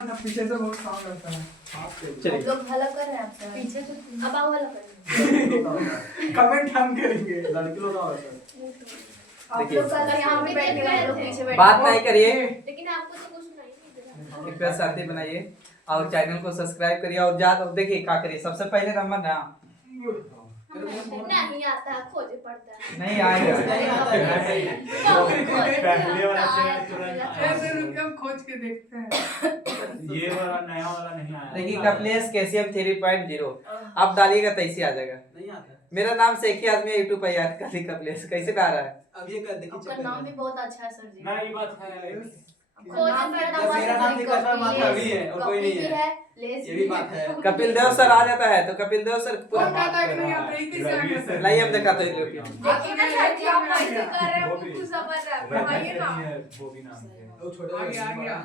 पीछे से बहुत साउंड आता है। हम लोग भला कर रहे हैं आपसे पीछे से अब आओ वाला कर कमेंट हम करेंगे। लड़की लोग का होता है। आप लोग कल यहाँ पे बैठे हैं हम लोग पीछे बैठे बात नहीं करिए, लेकिन आपको तो कुछ नहीं कृपया शांति बनाइए और चैनल को सब्सक्राइब करिए और ज्यादा देखिए क्या करिए। सबसे पहले नंबर ना नहीं आता है, खोजे पड़ता है। नहीं आएगा। पहले वाला चैनल तुरंत ऐसे रुक के हम खोज के देखते हैं। ये वाला नया वाला नहीं आया। देखिए कपिलेश KCM 3.0 आप डालिएगा तो ऐसे आ जाएगा। नहीं आता। मेरा नाम से एक ही आदमी YouTube पे याद कर ली कपिलेश कैसे आ रहा है। अब ये कर देखिए आपका नाम भी बहुत अच्छा है सर जी। ना ये बात है। मेरा नाम भी कपिल माथा भी है और कोई नहीं है। ये भी बात है। कपिल देव सर आ जाता है तो कपिल देव सर पूरा कौन कहता है कि नहीं आता है? एक ही से आगे से। लाइए हम दिखाते हैं लोग देखिए ना सर जी आप ऐसे कर रहे हो कुछ समझ रहा है पढ़ाइए ना। वो भी नाम है। वो छोटे आ गया।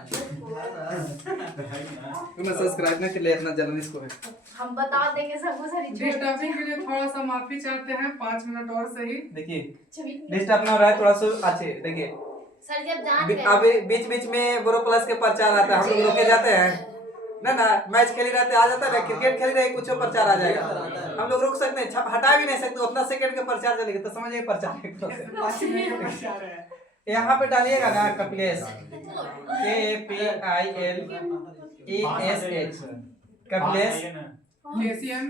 तुमने सब्सक्राइब ना कर लिया इतना जल्दी इसको है। हम बता देंगे सबको सारी डिस्टर्बिंग के लिए थोड़ा सा माफी चाहते हैं, 5 मिनट और सही। देखिए लिस्ट अपना हो रहा है थोड़ा सा अच्छे। देखिए सर जब जान गए अभी बीच बीच में बोरो प्लस के प्रचार आता है, हम लोग रोके जाते हैं ना मैच खेली रहते आ जाता है ना, क्रिकेट खेली रहे कुछ प्रचार आ जाएगा, हम लोग रोक सकते हैं, हटा भी नहीं सकते, अपना सेकंड के प्रचार चलेगा तो समझिए प्रचार है। यहाँ पे डालिएगा ना कपिलेश KPILESH कपिलेश KCM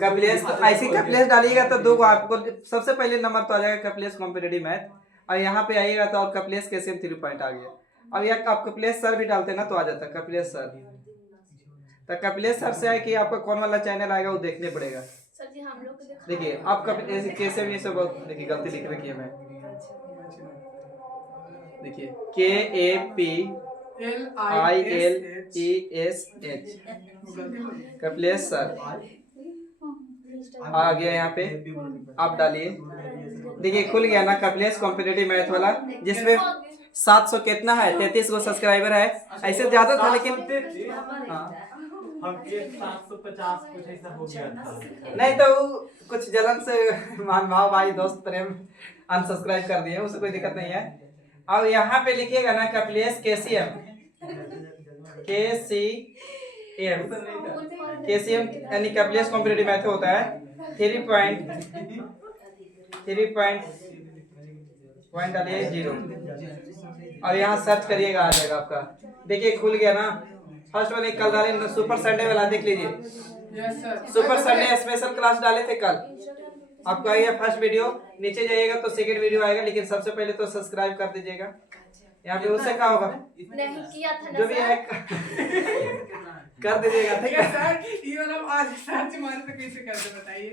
कपिलेश तो ऐसे कपिलेश डालिएगा तो दो आपको सबसे पहले नंबर तो आ जाएगा कपिलेश कॉम्पिटिटिव मैथ और यहाँ पे आइएगा तो और कपिलेश KCM 3 पॉइंट आ गया। अब यह आप कपिलेश सर भी डालते हैं ना तो आ जाता है कपिलेश सर। तो कपिलेश सर से है कि आपका कौन वाला चैनल आएगा वो देखने पड़ेगा। सर जी हम लोग को देखिए आप कपिलेश KCM ये सब देखिए गलती लिख रखी है मैं। देखिए KAPILESH कपिलेश सर आ गया यहाँ पे आप डालिए। देखिए खुल गया ना कपिलेश कॉम्पिटिटिव मैथ वाला जिसमें 700 कितना है 33 को सब्सक्राइबर है। ऐसे ज्यादा था लेकिन हम 750 कुछ ऐसा हो गया था। नहीं तो कुछ जलन से मान भाव भाई दोस्त प्रेम अनसब्सक्राइब कर दिए उससे कोई दिक्कत नहीं है। अब यहाँ पे लिखिएगा ना कपिलेश KCM यानी कपिलेश कॉम्पिटिटिव मैथ होता है 3 पॉइंट डालिए 0 और यहाँ सर्च करिएगा आ जाएगा आपका। देखिए खुल गया ना। फर्स्ट वाले कल डाले सुपर संडे वाला देख लीजिए। Yes sir. Super Sunday special class डाले थे कल आपको आइए फर्स्ट वीडियो नीचे जाइएगा तो सेकंड वीडियो आएगा लेकिन सबसे पहले तो सब्सक्राइब कर दीजिएगा। यहाँ पे उससे क्या होगा नहीं किया था ना जो भी है कर दीजिएगा ठीक है। सर ये वाला आज सर्च मारे तो कैसे करते बताइए।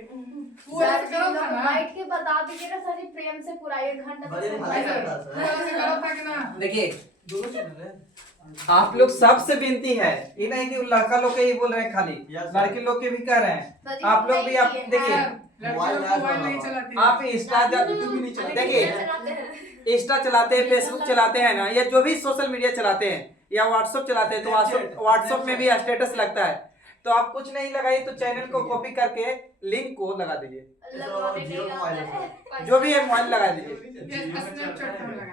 वो सर ऐसे करो था ना। बैठ के बता दीजिए ना सर जी प्रेम से पूरा 1 घंटा बड़े तक भाई ऐसे करता सर। ऐसे करो था कि ना। देखिए दोनों चैनल है। आप लोग सबसे विनती है ये नहीं कि लड़का लोग के ही बोल रहे हैं खाली लड़के लोग के भी कह रहे हैं। आप लोग भी आप देखिए मोबाइल नहीं चलाती। आप इंस्टा देखिए इंस्टा चलाते हैं फेसबुक चलाते हैं ना या जो भी सोशल मीडिया चलाते हैं या व्हाट्सएप चलाते हैं तो व्हाट्सएप में भी स्टेटस लगता है तो आप कुछ नहीं लगाइए तो चैनल को कॉपी करके लिंक को लगा दीजिए जो भी है मोबाइल लगा दीजिए।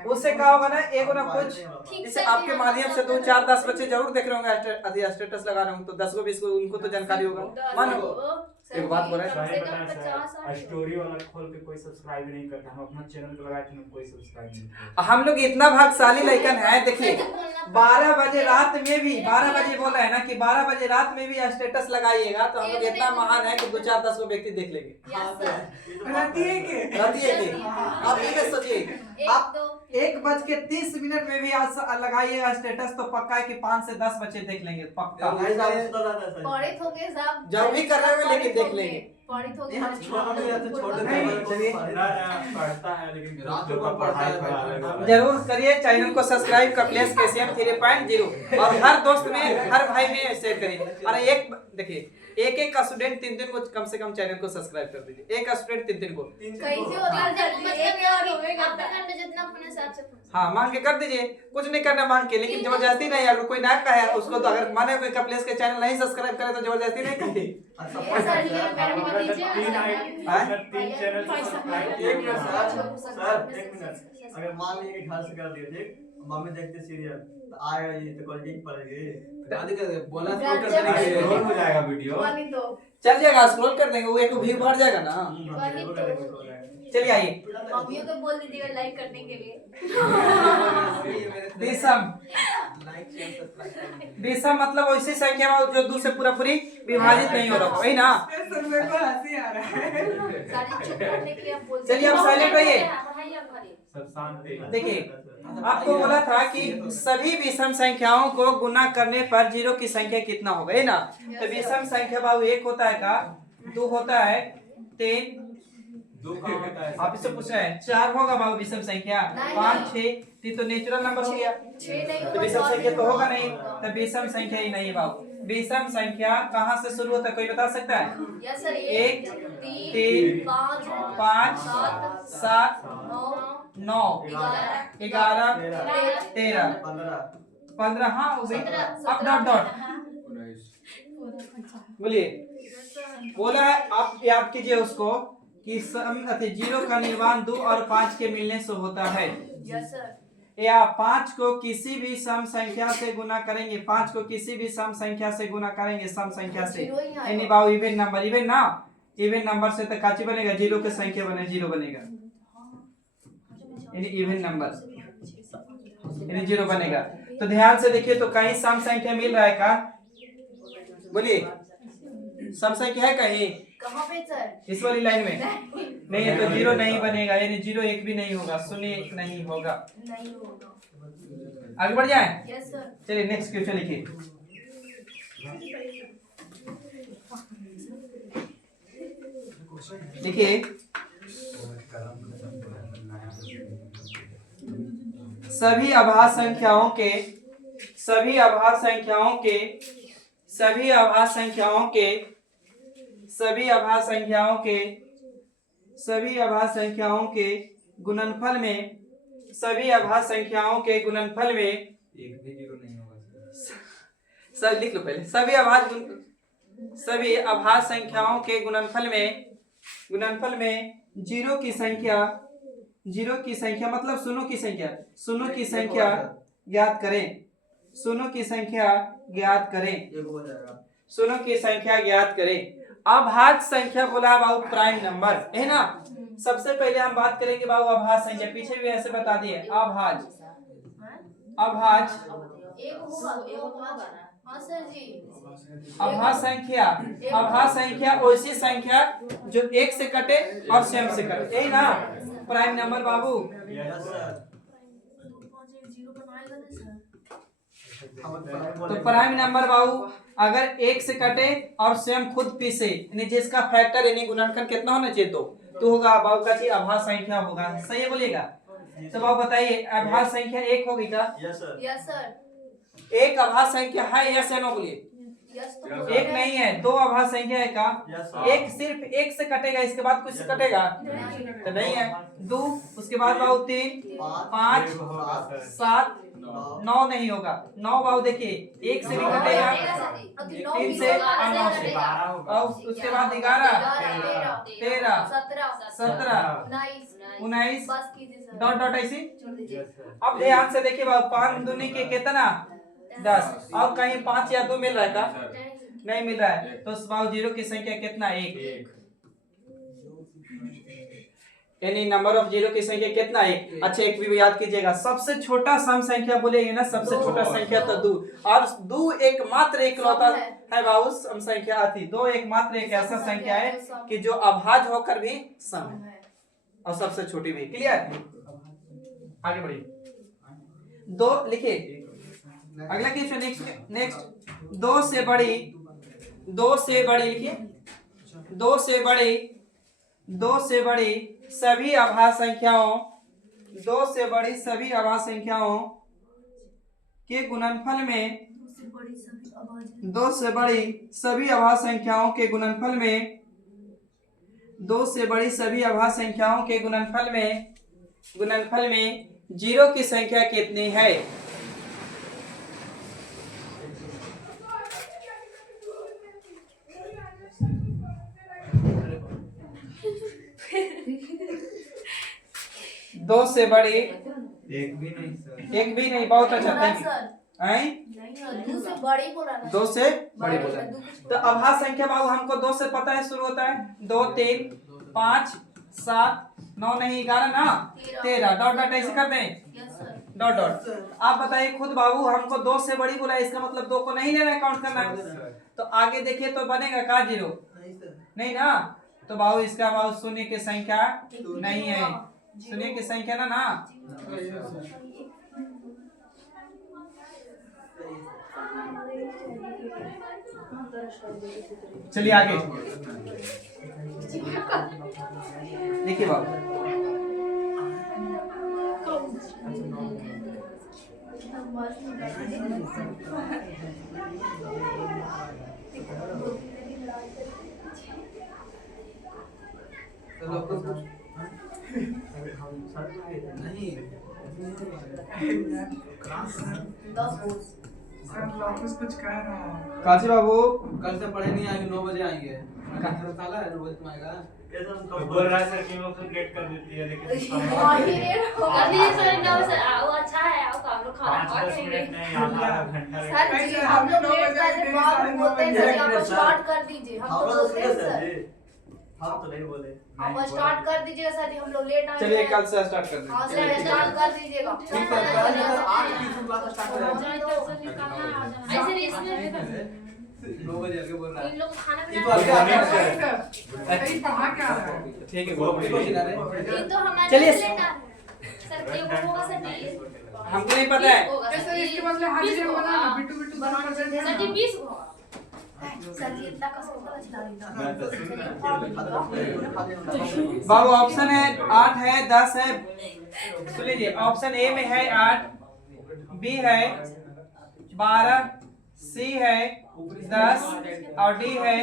उससे क्या होगा ना एक ना कुछ जैसे आपके माध्यम से 2 4 10 बच्चे जरूर देख रहे होंगे स्टेटस लगा रहे होंगे तो 10 को 20 को उनको तो जानकारी होगा। मानो एक बात बोल रहे हैं स्टोरी वाला खोल के कोई सब्सक्राइब नहीं करता। हम अपना चैनल पे लगाए थे कोई सब्सक्राइब नहीं करता। हम लोग इतना भाग्यशाली लड़कन है। देखिए 12 बजे रात में भी 12 बजे बोल रहे हैं ना कि 12 बजे रात में भी स्टेटस लगाइएगा तो हम लोग इतना महान है कि 2 4 10 को व्यक्ति देख लेंगे। रतिये के आप ये सोचिए आप 1:30 में भी आज लगाइएगा स्टेटस तो पक्का है कि 5 से 10 बच्चे देख लेंगे पक्का। पढ़ित हो गए सब जब भी कर रहे हो लेकिन देख लेंगे। पढ़ित हो हम छोटे में छोटे चलिए पढ़ता है लेकिन रात को पढ़ाई जरूर करिए। चैनल को सब्सक्राइब कपिलेश KCM 3.0 और हर दोस्त में हर भाई में शेयर करिए। और एक देखिए एक स्टूडेंट 3 को कम से कम चैनल को सब्सक्राइब कर दीजिए। एक स्टूडेंट 3 को कैसे होता है जल्दी एक और होएगा अपने घंटे जितना अपने हिसाब से हाँ मांग के कर दीजिए। कुछ नहीं करना मांग के लेकिन जबरदस्ती नहीं। अगर कोई ना कहे उसको तो अगर माने कोई कपिलेश के चैनल नहीं सब्सक्राइब करे तो जबरदस्ती नहीं करिए। सर ये मेरे को दीजिए 3 चैनल सब्सक्राइब। एक मिनट सर एक मिनट अगर मान लीजिए कि घर से कर दिए ठीक मम्मी देखते सीरियल आएगा ये तो क्वालिटी पड़ गई। दादी का बोला गजब स्क्रॉल करते है। नहीं रोल हो जाएगा वीडियो। वाली तो चल जाएगा, स्क्रॉल कर देंगे, वो एक व्यू बढ़ जाएगा ना। वाली तो चलिए आइए, मम्मियों को बोल दीजिएगा लाइक करने के लिए। विषम। Like share subscribe. विषम मतलब वैसी संख्या जो 2 से पूरा पूरी विभाजित नहीं हो रहा, वही ना। सुनने को हंसी आ रहा है। सारी चुप करने के लिए आप बोल चलिए अब साइलेंट रहिए। सब शांति। देखिए, आपको बोला था कि सभी विषम संख्याओं को गुना करने पर जीरो की संख्या कितना होगा, है ना। तो विषम संख्या बाबू 1 होता है का, 2 होता है, 3 दो का होता है। आप इससे पूछ रहे हैं 4 होगा बाबू विषम संख्या, 5 6 ये तो नेचुरल नंबर हो गया। 6 नहीं तो विषम संख्या तो होगा नहीं, तो विषम संख्या ही नहीं है बाबू। विषम संख्या कहाँ से शुरू होता है, कोई बता सकता है? Yes sir. 1 3 3 5 5 7 9 9 11 13 15 हाँ वो भी। अब डॉट डॉट बोलिए, बोला है आप याद कीजिए उसको कि जीरो का निर्माण 2 और 5 के मिलने से होता है। Yes sir. या 5 को किसी भी सम संख्या से गुना करेंगे, 5 को किसी भी सम संख्या से गुना करेंगे, सम संख्या से, यानी बाबू इवन नंबर, इवन ना, इवन नंबर से तो काची बनेगा, जीरो के संख्या बने, जीरो बनेगा, यानी इवन नंबर, यानी जीरो बनेगा। तो ध्यान से देखिए, तो कहीं सम संख्या मिल रहा है का, बोलिए सम संख्या है कहीं कहाँ पे सर? इस वाली लाइन में नहीं है, तो जीरो नहीं बनेगा, यानी 0 1 भी नहीं होगा, 0 1 नहीं होगा। नहीं होगा। आगे बढ़ जाए। Yes sir. चलिए नेक्स्ट क्वेश्चन लिखिए। देखिए, सभी आभास संख्याओं के सभी आभास संख्याओं के सभी आभास संख्याओं के सभी आभास संख्याओं के सभी आभास संख्याओं के गुणनफल में सभी आभास संख्याओं के गुणनफल में एक भी जीरो नहीं होगा। सब लिख लो पहले। सभी आभास संख्याओं के गुणनफल में जीरो की संख्या मतलब शून्यों की संख्या ज्ञात करें। शून्यों की संख्या ज्ञात करें। शून्यों की संख्या ज्ञात करें। अभाज्य संख्या बोला बाबू प्राइम नंबर है ना। सबसे पहले हम बात करेंगे बाबू अभाज्य संख्या, पीछे भी ऐसे बता दिए। अभाज्य अभाज्य संख्या वैसी संख्या जो एक से कटे और स्वयं से कटे, यही ना प्राइम नंबर बाबू। तो प्राइम नंबर बाबू अगर एक से कटे और स्वयं खुद पी से, यानी जिसका फैक्टर यानी गुणनखंड कितना होना चाहिए, तो होगा बाबू का चाहिए अभाज्य संख्या होगा। सही है बोलिएगा। तो बाबू बताइए अभाज्य संख्या एक होगी क्या? Yes sir. एक अभाज्य संख्या है या नो बोलिए? एक नहीं है, दो अभाज्य संख्या है का? एक सिर्फ एक से कटेगा, इसके बाद कुछ से कटेगा तो नहीं है। 2 उसके बाद बाबू 3 5 7 9 नहीं होगा। 9 बाबू देखिए एक से भी कटेगा, 3 से और 9 से, और उसके बाद 11 13 17 19 डॉट डॉट ऐसी। अब ध्यान से देखिए बाबू 5 दूनी के कितना 10, और कहीं 5 या 2 मिल रहा है का? नहीं मिल रहा है। तो बाबू जीरो की संख्या कितना? 1, यानी नंबर ऑफ जीरो की संख्या कितना? 1। अच्छा एक भी याद कीजिएगा, सबसे छोटा सम संख्या बोलेंगे ना, सबसे छोटा संख्या तो 2, और 2 एकमात्र एकलौता है बाबू सम संख्या आती। 2 एकमात्र एक ऐसा संख्या है कि जो अभाज्य होकर भी सम है और सबसे छोटी भी। क्लियर? आगे बढ़िए। 2 लिखिए अगला क्वेश्चन। नेक्स्ट 2 से बड़ी लिखिए। 2 से बड़ी सभी आभाज्य संख्याओं 2 से बड़ी सभी आभाज्य संख्याओं के गुणनफल में 2 से बड़ी सभी आभाज्य संख्याओं के गुणनफल में 2 से बड़ी सभी आभाज्य संख्याओं के गुणनफल में जीरो की संख्या कितनी है? दो से बड़ी एक भी नहीं सर। एक भी नहीं। बहुत अच्छा, थैंक यू। हैं? दो से बड़ी बोला ना। 2 से बड़ी बोला। तो अभाज्य संख्या बाबू हमको 2 से पता है शुरू होता है 2 3 5 7 9 नहीं 11 ना 13 डॉट डॉट ऐसे कर दें यस सर। Dot dot. आप बताइए खुद बाबू हमको 2 से बड़ी बोला इसका मतलब 2 को नहीं लेना है काउंट करना है। तो आगे देखिए तो बनेगा का 0 नहीं ना। तो बाबू इसका बाबू शून्य की संख्या नहीं है। शून्य की संख्या ना चलिए आगे देखिए बाबू लॉकस कुछ कह रहा है। काशी बाबू कल से पढ़े नहीं आएंगे 9 बजे आएंगे साला है 9 बजे तुम आएगा बोल रहा है सर कि लोग लेट कर देती है लेकिन कर दीजिए सर एकदम से। आओ अच्छा है आओ काम लोग खाना खा 5-10 लेंगे। मिनट नहीं आधा घंटा सर जी हम लोग लेट कर रहे बात बोलते हैं सर आप स्टार्ट कर दीजिए। हम तो बोलते हैं सर हाँ तो नहीं बोले आप स्टार्ट कर दीजिएगा सर जी। हम लोग लेट ना चलिए कल से स्टार्ट कर हाँ दें। सर स्टार्ट कर दीजिएगा। ठीक है कल से 8:30 क्लास स्टार्ट करें। ऐसे नहीं इसमें 9 बजे आके बोल रहा है इन लोग को खाना ये बनाना तो आगे है। आगे सही पढ़ा क्या रहा है? ठीक है वो किलो खिला रहे ये तो हमारे चलिए। लेट आ रहे हैं। सर ये वो होगा सर 20 हमको नहीं पता है। सर इसके बदले हाजिर बनाना बिट्टू बिट्टू बनाना बनाना चाहिए सर जी 20 होगा। सर जी इतना कसम का चला रही बाबू ऑप्शन है 8 है 10 है। सुन लीजिए ऑप्शन ए में है 8 बी है 12 सी है 10 और डी है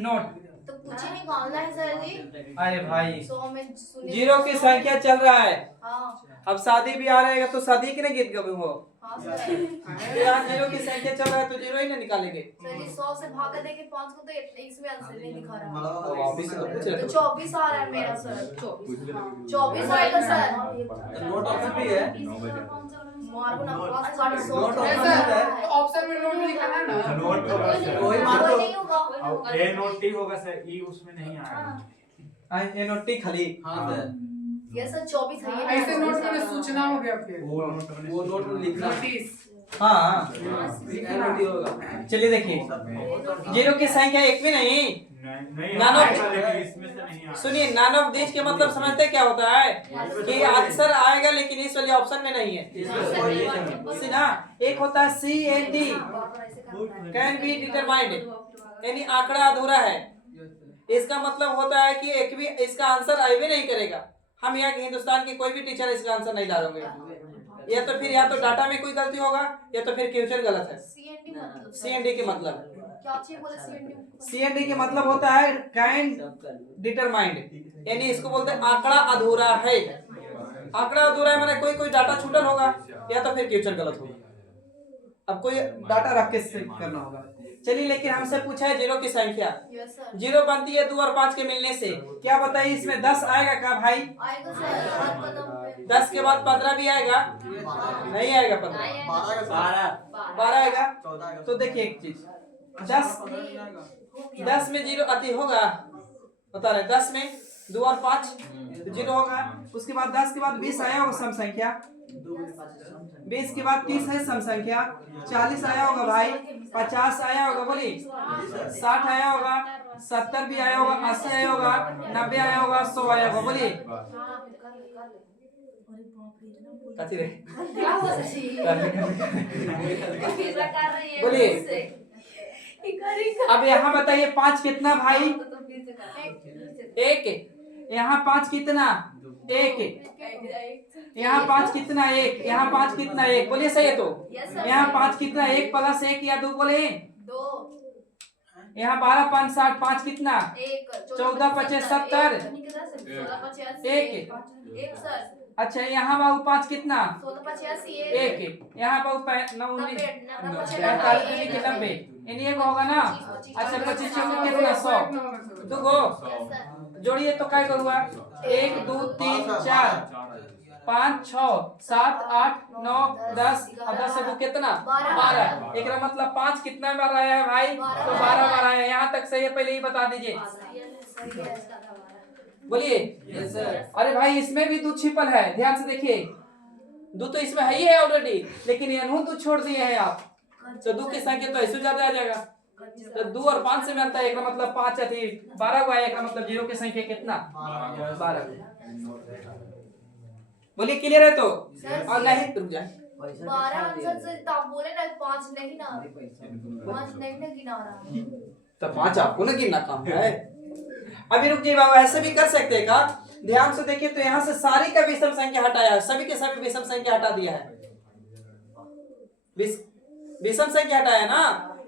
नोट। तो कुछ ही निकालना है सर जी। अरे भाई 100 में सुनिए 0 की संख्या चल रहा है। हाँ अब शादी भी आ रहेगा तो शादी के ना गीत गए हो। हाँ सर। फिर आज 0 की संख्या चल रहा है तो 0 ही ना निकालेंगे। सर जी 100 से भाग कर देखे 5 को तो इसमें आंसर नहीं दिखा रहा। तो वापिस से पूछ रहे तो थे। 24 आ रहा है मेरा सर। 24 आएगा सर। नोट ऑप्शन भी है मारो ना 5 नोट है ऑप्शन सर। है तो ऑप्शन में नोट लिखा है ना। नोट होगा सर वही मार दो। नहीं होगा वही होगा। ए नोट टी होगा सर ई उसमें नहीं आएगा। ये नोटी खाली। हाँ सर ये सर 24 है ये ऐसे नोट में सूचना हो गया फिर वो नोट में लिखना नोटिस। हाँ नोट ही होगा चलिए देखिए 0 की संख्या एक भी नहीं। नहीं नानो- आएगा लेकिन इसमें से नहीं आएगा। सुनिए नन ऑफ दिस के मतलब समझते क्या होता है कि आंसर आएगा लेकिन इस वाले ऑप्शन में नहीं है। सी ना एक होता है C and D can be determined यानी आंकड़ा अधूरा है। इसका मतलब होता है कि एक भी इसका आंसर आई भी नहीं करेगा। हम यहाँ के हिंदुस्तान के कोई भी टीचर इसका आंसर नहीं ला रहे होंगे। या तो डाटा में कोई गलती होगा या तो फिर क्वेश्चन गलत है। सीएनडी मतलब सी एंड डी के मतलब क्या चाहिए बोले सीएनडी सी एंड डी के मतलब होता है कैन डिटरमाइंड यानी इसको बोलते हैं आंकड़ा अधूरा है। आंकड़ा अधूरा है माने कोई डाटा छूटल होगा या तो फिर क्वेश्चन गलत होगा। अब कोई डाटा रख के करना होगा। चलिए लेकिन हमसे पूछा है 0 की संख्या। यस सर 0 बनती है 2 और 5 के मिलने से। क्या बताइए इसमें 10 आएगा क्या भाई? आएगा सर हाथ कदम पे 10 के बाद 15 भी आएगा? नहीं आएगा 15। 12 आएगा। तो देखिए एक चीज 10 में 0 अति होगा बता रहे 10 में 2 और 5 0 होगा। उसके बाद 10 के बाद 20 आया होगा सम संख्या। 20 के बाद 30 है सम संख्या। 40 आया होगा भाई। 50 आया होगा बोली। 60 आया होगा। 70 भी आया होगा। 80 आया होगा। 90 आया होगा। 100 आया होगा बोलिए। कथी रे क्या हो रही है बोलिए। अब यहाँ बताइए 5 कितना भाई? 1। यहाँ 5 कितना? 1। यहाँ 5 कितना? 1। यहाँ 5 कितना? 1। बोलिए सही है तो यहाँ 5 कितना? 1 प्लस 1 या 2 बोले 2 यहाँ 12 5 60 5 कितना? 14 25 70 1 सर अच्छा यहाँ बाबू 5 कितना? 16 1। यहाँ बाबू 90 यानी एक होगा ना। अच्छा 25 कितना? 100 2 गो जोड़िए तो क्या हुआ? 1 2 3 4 5 6 7 8 9 10 और 10 से कितना 12। एक मतलब 5 कितना बार आया है भाई? तो 12 बार आया है। यहाँ तक सही है, पहले ही बता दीजिए। बोलिए। Yes sir. अरे भाई इसमें भी दूध छिपल है, ध्यान से देखिए। दूध तो इसमें है ही है ऑलरेडी, लेकिन ये दूध छोड़ दिए हैं आप, तो दूध की संख्या तो ऐसे ज्यादा आ जाएगा। तो 2 और 5 से मिलता है, एक मतलब 5 है 12 को आया, एक मतलब 0 की संख्या कितना 12। बोलिए क्लियर है तो? और नहीं रुक जाए 12 आंसर से तो आप बोले ना 5 नहीं ना, 5 नहीं ना गिना रहा, तो 5 आपको ना गिनना काम है। अभी रुक जाइए बाबा, ऐसे भी कर सकते हैं का? ध्यान से देखिए तो यहाँ से सारी का विषम संख्या हटाया है, सभी के सभी विषम संख्या हटा दिया है। विषम संख्या हटाया ना,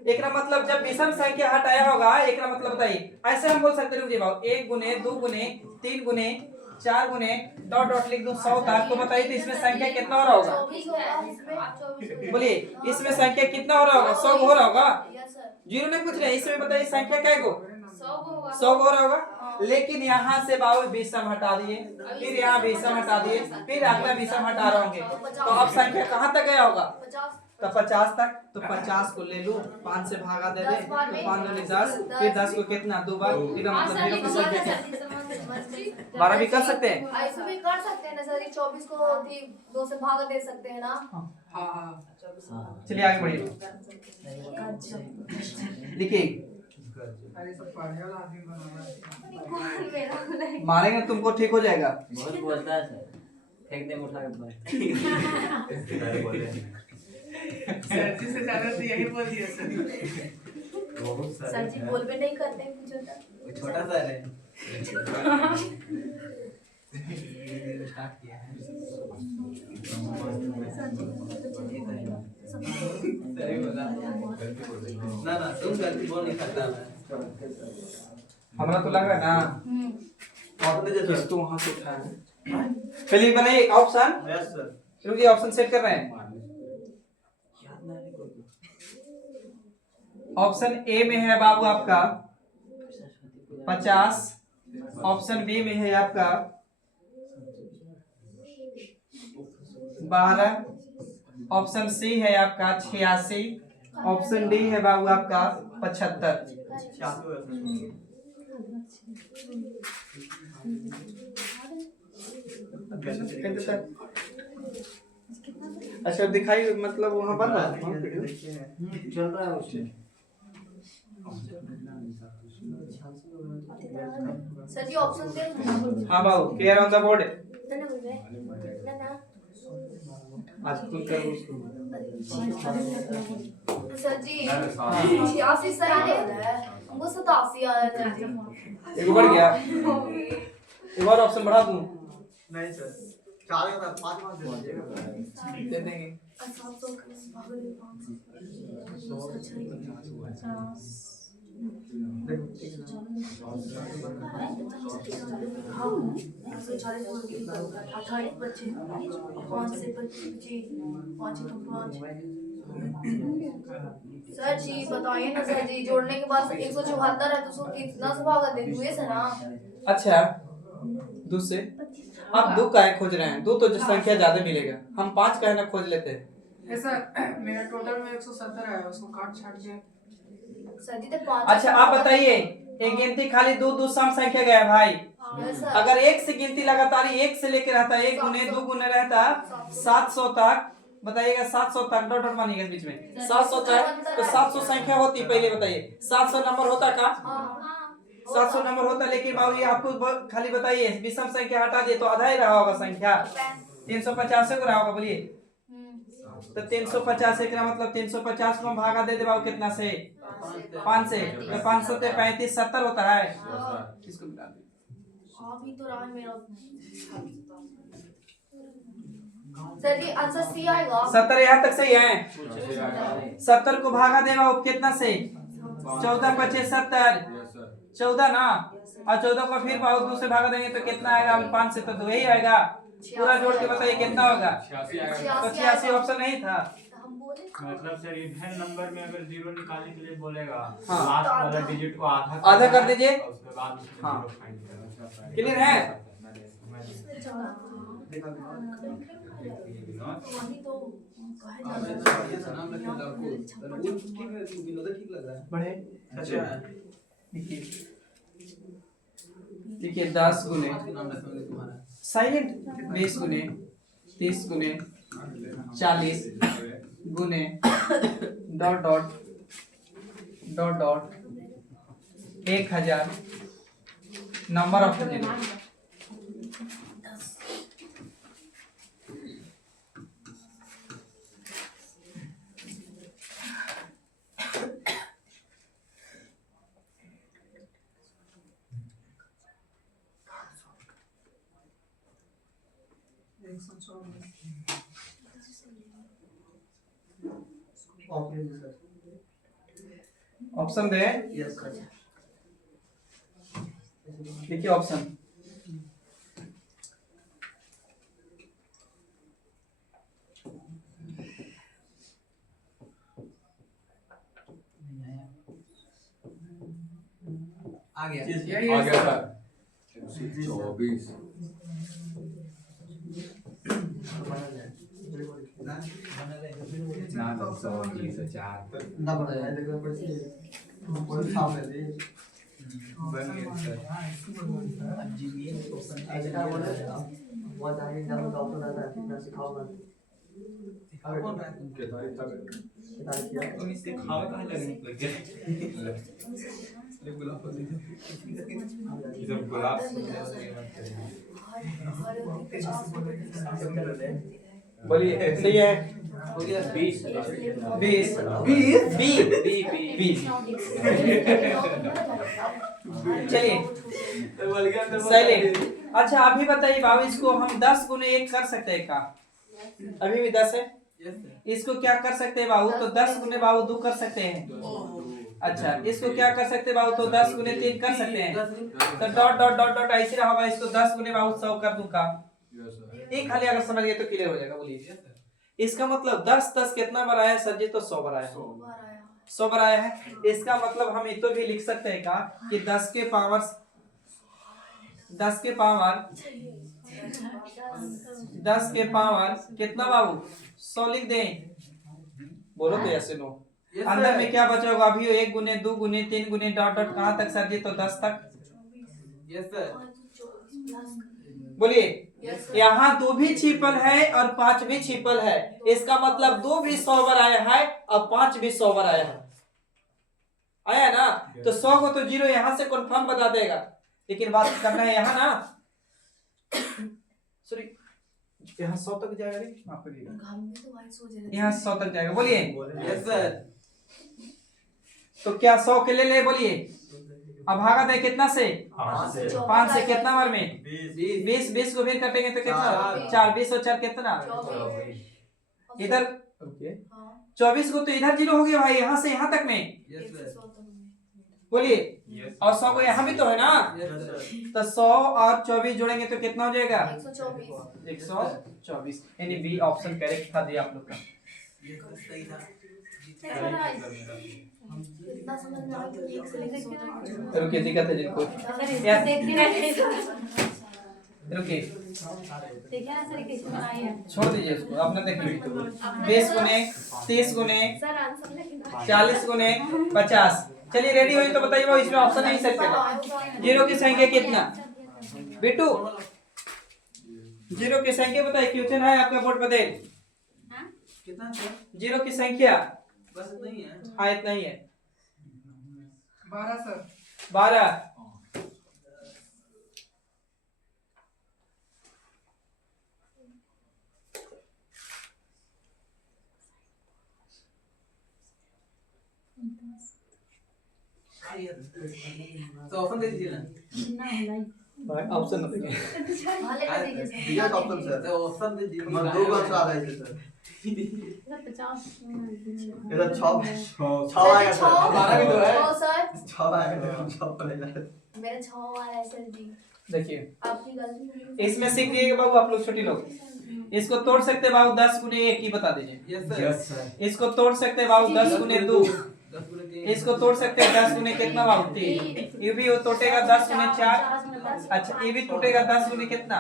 एक ना मतलब जब विषम संख्या हटाया होगा, एक ना मतलब बताइए ऐसे हम बोल सकते हैं। रुक जाइए बाबा, 1 गुने 2 गुने 3 गुने 4 गुने डॉट डॉट लिख दूं 100 तक, तो बताइए तो इसमें संख्या कितना हो रहा होगा? 24 बोलिए इसमें संख्या कितना हो रहा होगा? 100 हो रहा होगा। यस सर, 0 नहीं पूछ रहे, इसमें बताइए संख्या क्या को 100 हो रहा होगा। लेकिन यहाँ से बाबू विषम हटा दिए, फिर यहाँ विषम हटा दिए, फिर अगला विषम हटा रहे होंगे, तो अब संख्या कहाँ तक गया होगा? 50 तो 50 तक। तो 50 को ले लो, 5 से भागा दे दे, तो 5 दूनी 10, फिर 10 को कितना 2 बार, इसका मतलब 0 की संख्या क्या 12 भी कर सकते हैं। ऐसे भी कर सकते हैं ना सर, 24 को भी 2 से भाग दे सकते हैं ना। हाँ। चलिए आगे बढ़िए, लिखिए। अरे सब पढ़ने वाला आदमी बना हुआ है। मारेंगे तुमको ठीक हो जाएगा। बहुत बोलता है सर, फेंक दे उठा के बाहर। सर जी से ज्यादा तो यही बोल दिया सर। सर जी बोल भी नहीं करते हैं कुछ होता। वो छोटा सा है। स्टार्ट किया है। सही बोला। ना तुम गलती बोल नहीं सकता मैं। हमरा तो लग रहा है ना आपने जैसे इसको वहां से उठाया। चलिए बनाइए ऑप्शन। Yes sir. रुकिए ऑप्शन सेट कर रहे हैं। ऑप्शन ए में है बाबू आपका 50, ऑप्शन बी में है आपका 12, ऑप्शन सी है आपका 86, ऑप्शन डी है बाबू आपका 75। अच्छा दिखाई मतलब वहाँ बन रहा है चल रहा है उससे। सर जी ऑप्शन दे। हाँ बाबू क्लियर ऑन द बोर्ड। ना आज तुम करो उसको। सर जी 86 सर है, हमको 87 आ रहा है। एक बढ़ गया, एक और ऑप्शन बढ़ा दूं? नहीं सर, 4 का 5 मार्क्स दे दीजिएगा। दे देंगे। सर जी बताइए ना सर जी, जोड़ने के बाद 174 है तो उसको कितना से भागा दे दुए से ना। अच्छा दो से आप दो काहे खोज रहे हैं? दो तो जो संख्या ज्यादा मिलेगा, हम 5 काहे ना खोज लेते हैं। ऐसा मेरा टोटल में 170 आया, उसको काट छाट के। सर जी तो 5। अच्छा आप बताइए, एक गिनती खाली दो सम संख्या गया भाई। अगर 1 से गिनती लगातार 1 से लेकर रहता, 1 गुने 2 गुने रहता 700 तक, बताइएगा 700 तक डॉट डॉट मानिएगा बीच में 700 तक, तो 700 संख्या होती, पहले बताइए 700 नंबर होता का? 700 नंबर होता, लेकिन बाबू ये आपको खाली बताइए विषम संख्या हटा दिए तो आधा ही रहा होगा संख्या, 350 को रहा होगा। बोलिए तो 350 का मतलब 350 को हम भागा दे बाबू कितना से? 5 से, तो 500 से 35 70 होता है। इसको मिला दो। अभी तो रहा मेरा। सर जी आंसर सी आएगा। 70 यहाँ तक सही है। 70 को भागा दे बाबू कितना से? 14 25 70, 14 ना, और 14 को फिर बाबू 2 से भागा देंगे तो कितना आएगा? 5 से तो 2 ही आएगा। पूरा जोड़ के बताइए कितना होगा? तो 86 ऑप्शन नहीं था। मतलब सर इवन नंबर में अगर 0 निकालने के लिए बोलेगा, हाँ। लास्ट वाला डिजिट को आधा कर दीजिए। उसके बाद उसमें हाँ। 0 फाइंड करो। क्लियर है? वही तो ये नाम रखे लड़को वो ठीक है, विनोद ठीक लग रहा है। बढ़े अच्छा देखिए 10 गुने नाम रखेंगे तुम्हारा। साइलेंट 20 गुने 30 गुने 40 गुने dot dot dot dot 1000 number of zero. Option दे देखिए ऑप्शन आ गया। आ गया सर 24 ना 100 ना बड़ा है लेकिन पर से कोई सामने दे बन गया सर। जीबीए ऑप्शन ऐसा बोले वो जाने का ऑप्शन आता है कितना सिखाओ मत सिखाओ कौन रहा है तुम के तारीफ तक बता दिया तुम इससे खावे कहां लगने लग गए ये गुलाब को देखो जब गुलाब बोलिए सही है हो गया 20 20 बी चलिए साइलेंट। अच्छा अभी बताइए बाबू इसको हम 10 गुने 1 कर सकते हैं का? अभी भी 10 है, इसको क्या कर सकते हैं बाबू? तो 10 गुने बाबू 2 कर सकते हैं। अच्छा इसको क्या कर सकते हैं बाबू? तो 10 गुने 3 कर सकते हैं। तो डॉट डॉट डॉट डॉट ऐसे रहा होगा, इसको 10 गुने बाबू 100 कर दूं का? एक खाली अगर समझ गए तो क्लियर हो जाएगा। बोलिए इसका मतलब 10 10 कितना बार आया है सर जी? तो 100 बार आया है। 100 बार आया है। इसका मतलब हम इतो भी लिख सकते हैं का कि 10 के पावर 10 के पावर कितना बाबू? 100 लिख दें। बोलो तो ऐसे नो अंदर में क्या बचा होगा? अभी 1 गुने 2 गुने 3 गुने डॉट डॉट कहां तक सर जी? तो 10 तक। यस सर बोलिए यहाँ 2 भी छिपल है और 5 भी छिपल है। इसका मतलब 2 भी 100 बार आया है और 5 भी 100 बार आया है। आया ना? तो 100 को तो 0 यहाँ से कंफर्म बता देगा, लेकिन बात करना है यहाँ ना। सॉरी यहाँ 100 तक जाएगा रे, माफ करिएगा, यहाँ 100 तक जाएगा। बोलिए यस सर। तो क्या 100 के ले बोलिए। अब भागा दे कितना से? 5 से कितना बार में? 20 को फिर कटेंगे तो कितना? 4 20 और 4 कितना? इधर 24 को तो इधर 0 हो गया भाई, यहाँ से यहाँ तक में। बोलिए और 100 को यहाँ भी तो है ना, तो 100 और 24 जोड़ेंगे तो कितना हो जाएगा? 124। यानी बी ऑप्शन करेक्ट था दिया आप लोग का। रुकिए दिक्कत है जिनको रुकिए छोड़ दीजिए उसको, अपना देखिए 20 गुने 30 गुने 40 गुने 50। चलिए रेडी हुई तो बताइए वो इसमें ऑप्शन नहीं सेट करें। 0 की संख्या कितना बिट्टू? 0 की संख्या बताइए, क्वेश्चन है आपका बोर्ड पे दे। कितना 0 की संख्या बस इतना ही है। हाँ इतना ही है। 12 सर 12। तो ऑप्शन दे दीजिए ना। ऑप्शन दिया ऑप्शन सर, तो ऑप्शन दे दीजिए। हम 2 बार आ रहे थे सर। इधर 6 आएगा सर। हमारा भी तो है 6 आएगा, 6 पड़ेगा। मेरा 6 वाला है सर जी। देखिए आपकी गलती इसमें सीख गए बाबू आप लोग छोटे लोग। इसको तोड़ सकते हैं बाबू 10 गुने 1 ही बता दीजिए। Yes sir. इसको तोड़ सकते हैं बाबू 10 गुने 2। 10 गुने इसको तोड़ सकते हैं 10 गुने कितना बाबू 3। ये भी वो टूटेगा 10 गुने 4। अच्छा ये भी टूटेगा 10 गुने कितना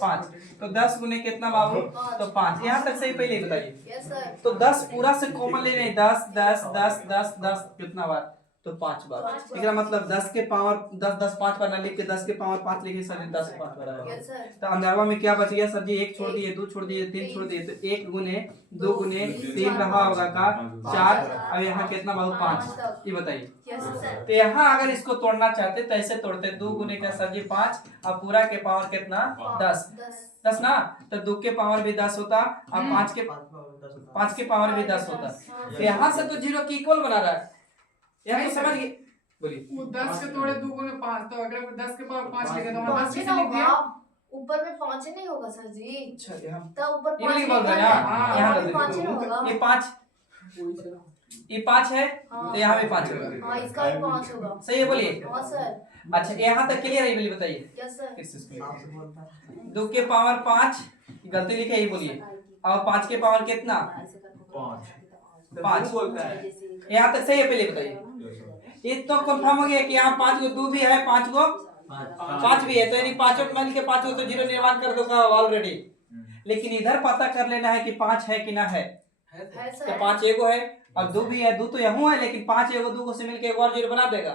5। तो 10 गुने कितना बाबू तो 5। यहाँ तक सही पहले ही बताइए। Yes sir. तो 10 पूरा से कॉमन ले लें 10 10 10 10 10 कितना बार तो 5 बार। इसका मतलब 10 के पावर 10 10 5 बार ना लिख के 10 के पावर 5 लिखे सर 10 5 बार आएगा। Yes sir. तो अंदाजा में क्या बच गया सर जी 1 छोड़ दिए 2 छोड़ दिए 3 छोड़ दिए तो 1 गुने 2 गुने 3 रहा होगा का 4 और यहाँ कितना बाबू 5। ये बताइए। Yes sir. तो यहाँ अगर इसको तोड़ना चाहते तो ऐसे तोड़ते 2 गुने का सर जी 5 और पूरा के पावर कितना 10 ना तो 2 के पावर भी 10 होता और 5 के पावर भी 10 होता। तो यहाँ से तो 0 की इक्वल बना रहा है। यहाँ तो समझ गए बोलिए। वो 10 के तोड़े 2 गुने 5 तो अगर 10 के पावर 5 लिखे तो हम 10 पाँच कैसे ना लिख दिया? होगा, ऊपर में 5 नहीं होगा सर जी। अच्छा यहाँ तब ऊपर ये 5 वाली बोल रहे हैं ना यहाँ कर 5 दीजिए। होगा। ये 5 है तो यहाँ भी 5 होगा। हाँ इसका भी 5 होगा। सही है बोलिए। हाँ सर। अच्छा यहाँ तक क्लियर है बोलिए बताइए। Yes sir. इस चीज को 2 के पावर 5 गलती लिखे ही बोलिए और 5 के पावर कितना 5 यहाँ तक सही है पहले बताइए। ये तो कंफर्म हो गया कि यहाँ 5 को 2 भी है 5 को 5 भी है तो यानी 5 मान के 5 को तो 0 निर्माण कर दोगा ऑलरेडी। लेकिन इधर पता कर लेना है कि 5 है कि ना है। तो 5 एगो है और 2 भी है 2 तो यहाँ है लेकिन 5 एगो 2 को से मिलके एक और 0 बना देगा।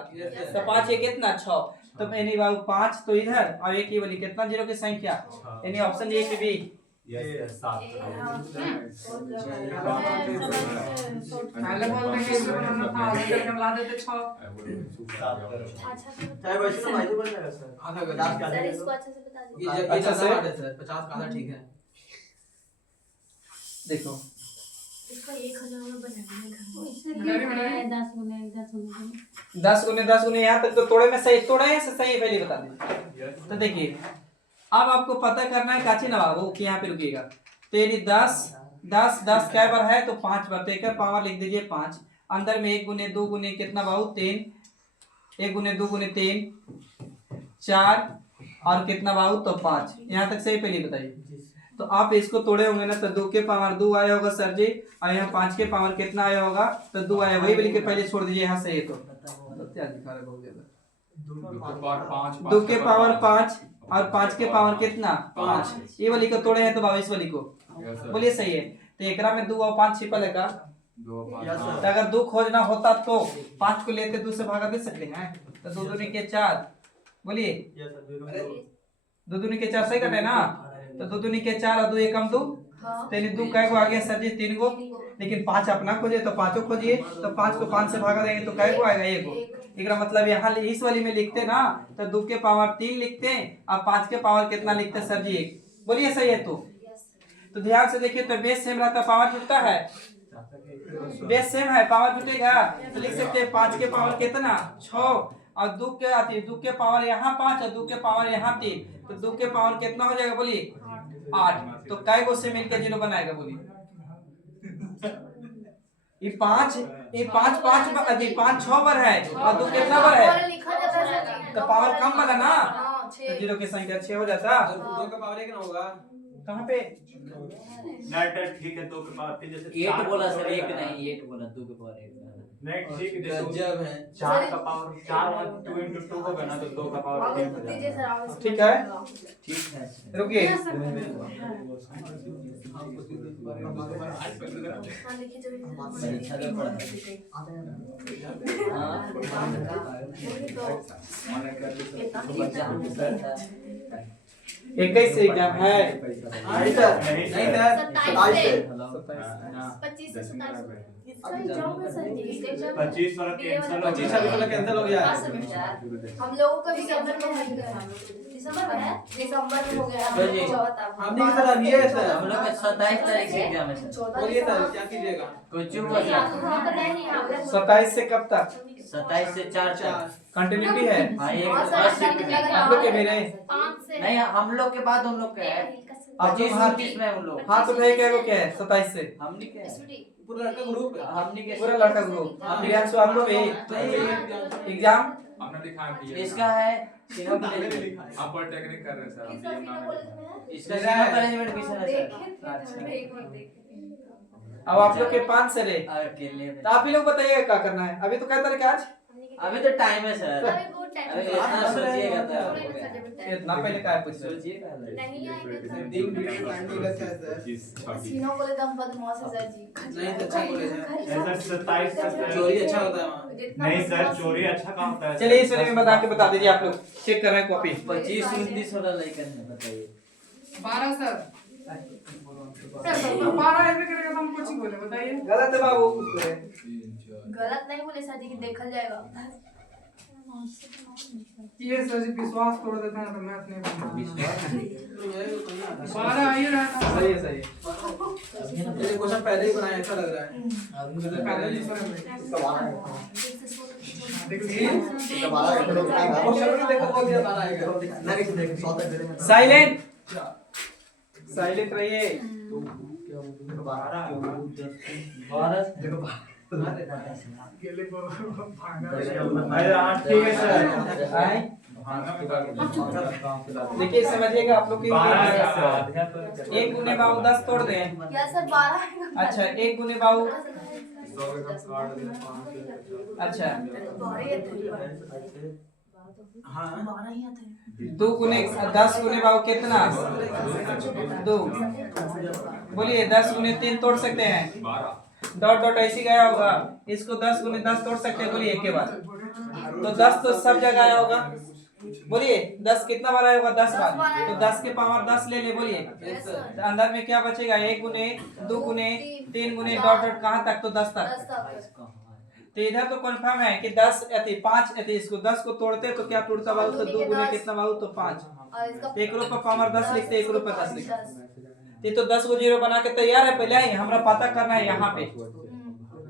तो 5 एक कितना 6 तो यानी बाबू 5 तो इधर और एक ये वाली कितना 0 की संख्या यानी ऑप्शन ए के बी। पहले बोलते हैं कि इसको बनाना था आगे करके हम ला देते 6। चाहे वैसे तो भाई तो बन जाएगा सर। आधा कर सर इसको अच्छे से बता दीजिए। ये अच्छा ज्यादा से? हार्ड है सर 50 का आधा ठीक है। देखो इसका 1000 में बनेगा। 10 गुने यहाँ तक तो तोड़े में सही तोड़ा है सही पहले बता दीजिए। तो देखिए अब आपको पता करना है काची ना बाबू कि यहाँ पे रुकिएगा। तो यदि 10 कै बार है तो 5 बार तो एक पावर लिख दीजिए 5 अंदर में 1 गुने 2 गुने कितना बाबू 3 1 गुने 2 गुने 3 4 और कितना बाबू तो 5। यहाँ तक सही पहले बताइए। तो आप इसको तोड़े होंगे ना तो 2 के पावर 2 आया होगा सर जी और यहाँ 5 के पावर कितना आया होगा तो 2 आया वही बोल के पहले छोड़ दीजिए यहाँ से। ये तो क्या दिखा रहा है बहुत ज्यादा 2 के पावर 5 और 5 के पावर कितना 5 ये वाली को तोड़े हैं तो बाबा इस वाली को बोलिए सही है। तो एकरा में 2 और 5 छिपल है का तो अगर 2 खोजना होता तो 5 को लेते 2 से भागा दे सकते हैं तो 2 दूनी के 4 बोलिए 2 दूनी के 4 सही कटे ना तो 2 दूनी के 4 और 2 एकम 2 तो 2 कै गो आ गया सर जी 3 गो लेकिन 5 अपना खोजे तो 5 खोजिए तो 5 को 5 से भागा देंगे तो कै गो आएगा 1 गो। इसका मतलब यहाँ इस वाली में लिखते ना तो 2 के पावर 3 लिखते और 5 के पावर कितना लिखते सर जी 1 बोलिए सही है। तो ध्यान से देखिए तो बेस सेम रहता पावर जुटता है बेस सेम है पावर जुटेगा तो लिख सकते हैं 5 के पावर कितना 6 और 2 के आती है 2 के पावर यहाँ 5 और 2 के पावर यहाँ 3 तो 2 के पावर कितना हो जाएगा बोलिए 8 तो कै गो से मिलकर 0 बनाएगा बोलिए। ये 5 5 6 बार है और 2 कितना बार है लिखा जाता है तो पावर कम वाला ना हाँ, तो 0 की संख्या 6 हो जाता। 2 का पावर 1 ना होगा कहाँ पे नेट ठीक है 2 के पावर 3 जैसे 8 बोला सर 1 नहीं 8 बोला 2 के पावर 1 नेट ठीक है गजब है 4 का पावर 4 और 2 into 2 होगा ना तो 2 का पावर 3 हो दीजिए जाएगा। सर आप इसको। ठीक है ठीक है रुकिए हाँ, लिखिए जल्दी परीक्षा दे पड़ा से। बच्चा हम करता 21 से एग्जाम है नहीं सर नहीं सर 27 से हेलो 25 से 27 इसका एग्जाम है सर जी इसका एग्जाम 25 वाला कैंसिल 25 वाला कैंसिल हो गया हम लोगों का भी दिसंबर में है दिसंबर में है दिसंबर में हो गया सर जी, हमने की सर अभी है सर हम लोग का 27 तारीख से एग्जाम है सर। बोलिए सर क्या कीजिएगा कोई चुप हो सर 27 से कब तक 27 से 4 कंटिन्यूटी है हाँ एक हाँ, सर, बस आप लोग के भी रहे 5 से नहीं हम लोग के बाद उन लोग का है आप लोग 25 29 में उन लोग हाँ तो भाई क्या को क्या है 27 से हमने क्या पूरा लड़का ग्रुप हमने के पूरा लड़का ग्रुप प्रियांशु आप लोग भी एग्जाम हमने लिखा है कि इसका है सिंगल आप पॉलिटेक्निक कर रहे हैं सर किसका हम कॉलेज में है इसका सिंगल मैनेजमेंट मिशन है देखे सर थे एक बार देखे अब आप लोग के 5 से रहे, अकेले में तो आप ही लोग बताइएगा क्या करना है। अभी तो क्या तारीख है आज? अभी तो टाइम है सर। अभी बहुत टाइम अभी है। इतना सोचिएगा तो थोड़ा ही ना सर, जब इतना पहले क्या पूछ रहे हो? सोचिएगा नहीं आएंगे तो दिन भी टाइम नहीं लगता है सर। 26 सीनों बोले दम बदमाश है सर जी। नहीं तो अच्छा बोले सर। सर 27 तक चोरी अच्छा होता है वहाँ। जितना नहीं सर, बदमाश- चोरी अच्छा काम होता है। चलिए इस वाले में बता के बता दीजिए, आप लोग चेक कर रहे हैं कॉपी। 25-29 वाला लेकर है, बताइए। 12 सर 12 ऐसे करेगा तो हम कोचिंग बोले बताइए। गलत है बाबू कुछ करे। गलत नहीं बोले सर जी कि देखल जाएगा। ये सर जी विश्वास तोड़ देता है ना तो मैथ नहीं बनता। 12 आ ही रहा था। सही है सही है। ये क्वेश्चन पहले ही बनाया अच्छा लग रहा है। पहले दूसरा में। साइलेंट साइलेंट रहिए। 12 केले को भागा। अरे हाँ, ठीक है सर। आए? देखिए समझिएगा आप लोग की 1 गुने बाबू 10 तोड़ दें। क्या सर 12 है? अच्छा 1 गुने बाबू, 100 का काट दे 5। अच्छा 12 ही आते हैं। 2 गुने 10 गुने बाबू कितना? 2। बोलिए 10 गुने 3 तोड़ सकते हैं? 12 डॉट डॉट ऐसे गया होगा। इसको 10 गुने 10 तोड़ सकते हैं, बोलिए एक के बाद। तो 10 तो सब जगह आया होगा। बोलिए 10 कितना बार आया होगा? 10 बार। तो 10 के पावर 10 ले ले, बोलिए। तो अंदर में क्या बचेगा? 1 गुने 2 गुने 3 गुने डॉट डॉट कहाँ तक? तो 10 तक। 10 तक। तो इधर तो कंफर्म है कि 10 अति 5 अति इसको 10 को तोड़ते तो क्या टूटता बाबू? तो 2 गुने कितना बाबू? तो 5। और इसका 1 रुपये पावर 10 लिखते, 1 रुपये 10 लिखते। ये तो 10 को 0 बना के तैयार है। पहले ही हमरा पता करना है यहाँ पे।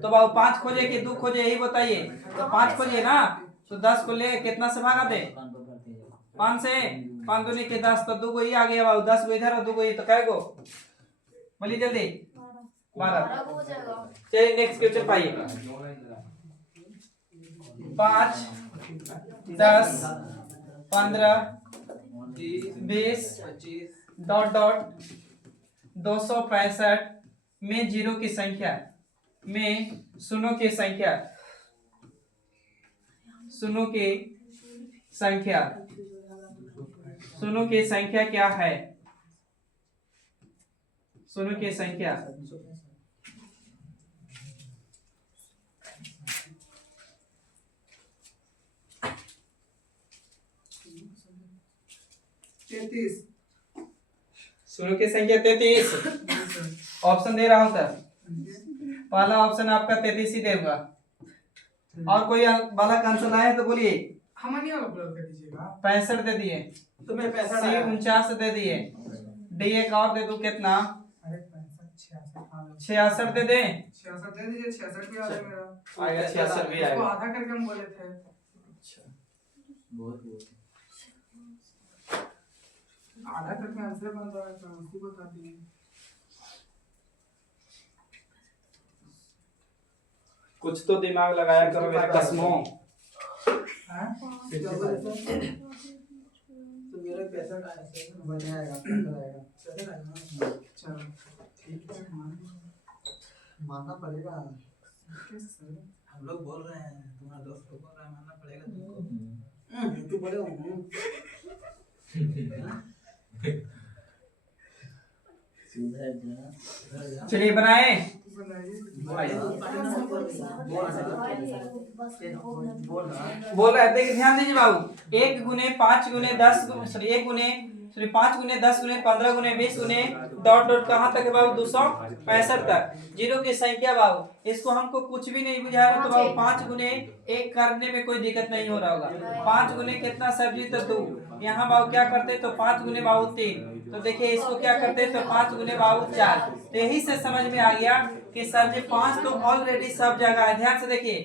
तो बाबू 5 खोजे कि 2 खोजे, यही बताइए। तो 5 खोजिए ना, तो 10 को ले कितना से भागा दे? 5 से। 5 दूनी के 10, तो 2 को ही आ गया बाबू। 10 को इधर और 2 को ही, तो कै गो? बोलिए जल्दी। 12। हो जाएगा। चलिए नेक्स्ट क्वेश्चन पाइए। 5 10 15 20 डॉट डॉट 265 में जीरो की संख्या में शून्यों की संख्या, शून्यों की संख्या, शून्यों की संख्या क्या है? शून्यों की संख्या शून्यों की संख्या 33। ऑप्शन दे रहा हूं सर। पहला ऑप्शन आपका 33 ही देगा। और कोई बालक आंसर आए तो बोलिए। हम नहीं वाला ब्लॉक कर दीजिएगा। 65 दे दिए। तो मैं पैसा सी 49 दे दिए। डी एक और दे दूं कितना? अरे 65 66 दे दें। 66 दे दीजिए। 66 भी आ जाए मेरा। आएगा 66 भी उसको आएगा। आधा करके हम बोले थे। आधा करके आंसर बन रहा है, तो उसी बता दिए। कुछ तो दिमाग लगाया करो मेरे कसमों। हाँ? क्या बोले थे? तो मेरा पैसा का ऐसे बच जाएगा, पैसा आएगा। चलो ठीक है, मानना पड़ेगा। कैसे? हम लोग बोल रहे हैं, तुम्हारा दोस्त लोग बोल रहा है, मानना पड़ेगा तुमको। तू बोले चलिए बनाए। बोल रहे थे कि ध्यान दीजिए बाबू। 1 गुने 5 गुने 10 सॉरी 1 गुने 5 गुने 10 गुने 15 गुने 20 गुने डॉट डॉट कहाँ तक है बाबू? 265 तक। जीरो की संख्या बाबू। इसको हमको कुछ भी नहीं बुझा रहा, तो बाबू 5 गुने 1 करने में कोई दिक्कत नहीं हो रहा होगा। 5 गुने कितना सब्जी? तो 2। यहाँ बाबू क्या करते? तो 5 गुने बाबू 3। तो देखिए इसको क्या करते? तो 5 गुने बाबू 4। तो यही से समझ में आ गया कि सर जी 5 तो ऑलरेडी सब जगह है। ध्यान से देखिए,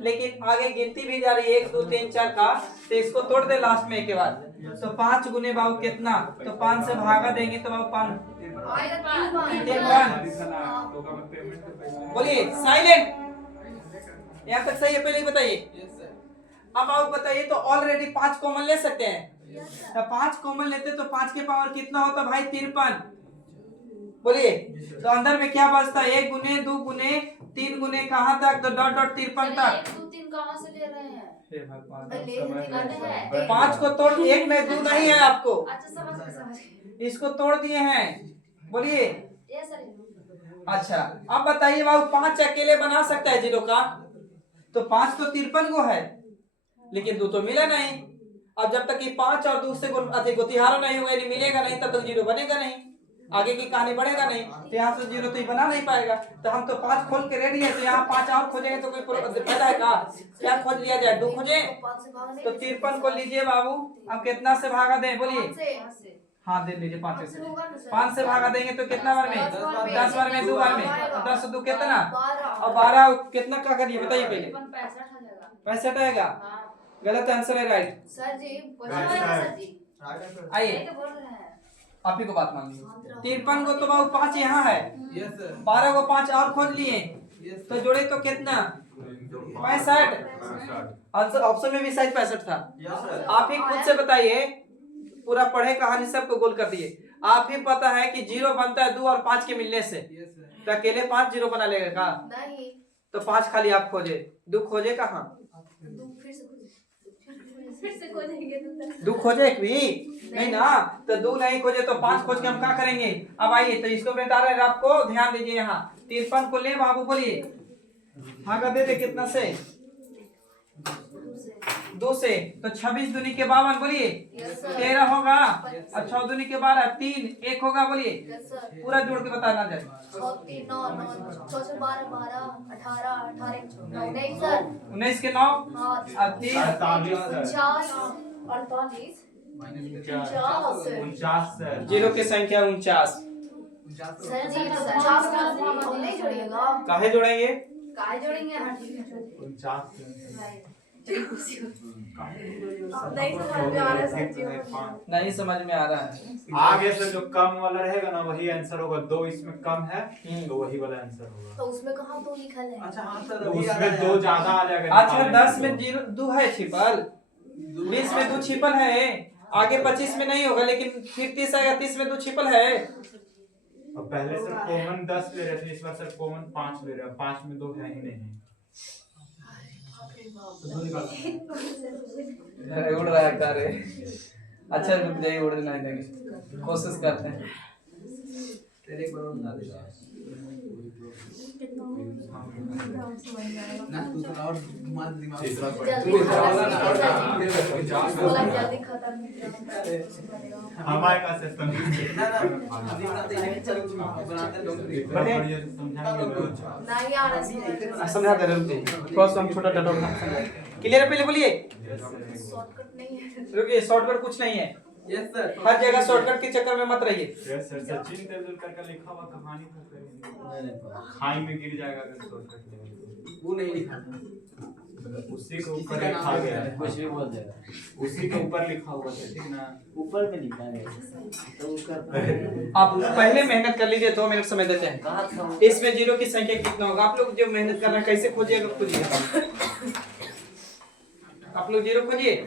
लेकिन आगे गिनती भी जा रही है 1 2 3 4 का। तो इसको तोड़ दे लास्ट में एक के बाद। तो 5 गुने बाबू कितना? तो 5 से भागा देंगे तो बाबू 5 बोलिए। साइलेंट। यहाँ तक सही है? पहले ही बताइए। अब आप बताइए, तो ऑलरेडी 5 कॉमन ले सकते हैं। तो 5 कॉमन लेते तो 5 के पावर कितना होता भाई? 53। बोलिए। तो अंदर में क्या बचता है? 1 गुने 2 गुने 3 गुने कहाँ तक? तो डॉट डॉट 53 तक। 1 2 3 कहाँ से ले रहे हैं? हे भगवान, ले हैं। 5 को तोड़, 1 में 2 नहीं है आपको, अच्छा समझ गए। इसको तोड़ दिए हैं। बोलिए। ये सर अच्छा अब बताइए बाबू, 5 अकेले बना सकता है जीरो का? तो 5 तो 53 को है, लेकिन 2 तो मिला नहीं। अब जब तक कि 5 और 2 से गोतिहारा नहीं होगा, नहीं मिलेगा नहीं, तब तक जीरो बनेगा नहीं, आगे की कहानी बढ़ेगा नहीं। तो यहाँ से जीरो तो बना नहीं पाएगा। तो हम तो 5 खोल के रेडी है, तो यहाँ 5 और खोजेंगे तो कोई फायदा है का? क्या खोज लिया जाए? 2 खोजे तो 53 को लीजिए बाबू। अब कितना से भागा दें? बोलिए। हाँ दे लीजिए 5 से। 5 से भागा देंगे तो कितना बार में? 10 बार में, 2 बार में। 10 2 कितना? और 12 कितना का करिए बताइए पहले। 65 आएगा। गलत आंसर है, राइट। सर जी सर जी आइए आप ही को बात मान लीजिए। 53 को तो बाबू 5 यहाँ है, 12 को 5 और खोज लिए, तो जोड़े तो कितना? 65। आंसर ऑप्शन में भी शायद 65 था। आप ही खुद से बताइए, पूरा पढ़े कहानी सबको गोल कर दिए। आप ही पता है कि जीरो बनता है 2 और 5 के मिलने से। तो अकेले 5 जीरो बना लेगा का? नहीं। तो 5 खाली आप खोजे, 2 खोजे कहाँ? 2 फिर से खोजेंगे तो 2 खोजे एक भी नहीं ना। तो 2 नहीं खोजे तो 5 खोज के हम क्या करेंगे? अब आइए तो इसको बता रहे हैं आपको, ध्यान दीजिए। यहाँ 53 को ले बाबू, बोलिए भागा दे कितना से? 2 से। तो 26 दूनी के 52, बोलिए 13 होगा। और 6 दूनी के 12, 3 1 होगा। बोलिए पूरा जोड़ के बताना जाए। 6 3 9 9 6 से 12 12 18 18 19 सर 19 के 9 हाँ और 3 48 सर। जीरो की संख्या 49। सर जी 50 का नहीं जोड़िएगा। काहे जोड़ेंगे? काहे जोड़ेंगे? 49 नहीं समझ में आ रहा है। आगे से जो कम वाला रहेगा ना वही आंसर होगा। 2 इसमें कम है तो वही वाला आंसर होगा। तो उसमें कहाँ 2 लिखा है? अच्छा हाँ सर, तो उसमें 2 ज्यादा आ जाएगा। अच्छा 10 में 2 है छिपल, 20 में 2 छिपल है, आगे 25 में नहीं होगा, लेकिन फिर 30 आएगा, 30 में 2 छिपल है। अब पहले सर कॉमन 10 ले रहे थे, इस बार सर कॉमन 5 ले रहे हैं। 5 में 2 है ही नहीं। उड़ रहा है तारे। अच्छा रुक जाइए, उड़ नहीं देंगे, कोशिश करते हैं। तेरे को बता दे ना तू तो और घुमा दे दिमाग। जल्दी खत्म हमारे का सिस्टम ना अभी बनाते हैं, चलो बनाते लोग बढ़िया से समझाएंगे। नहीं आ रहा समझा दे रहे रुकिए, थोड़ा सा हम छोटा डटोल क्लियर है। पहले बोलिए शॉर्टकट नहीं है। रुकिए, शॉर्टकट कुछ नहीं है। Yes sir. हर जगह शॉर्टकट के चक्कर में मत रहिए। सर सचिन तेंदुलकर का लिखा हुआ कहानी था, खाई में गिर जाएगा अगर शॉर्टकट लेंगे। वो नहीं लिखा था, उसी के ऊपर लिखा गया है। कुछ भी बोल देगा। उसी के ऊपर लिखा हुआ है, ठीक ना? ऊपर में लिखा है तो उसका आप पहले मेहनत कर लीजिए, 2 मिनट समय देते हैं। कहाँ था? इसमें जीरो की संख्या कितना होगा? आप लोग जो मेहनत कर रहे हैं कैसे खोजिएगा? खोजिए आप लोग जीरो खोजिए।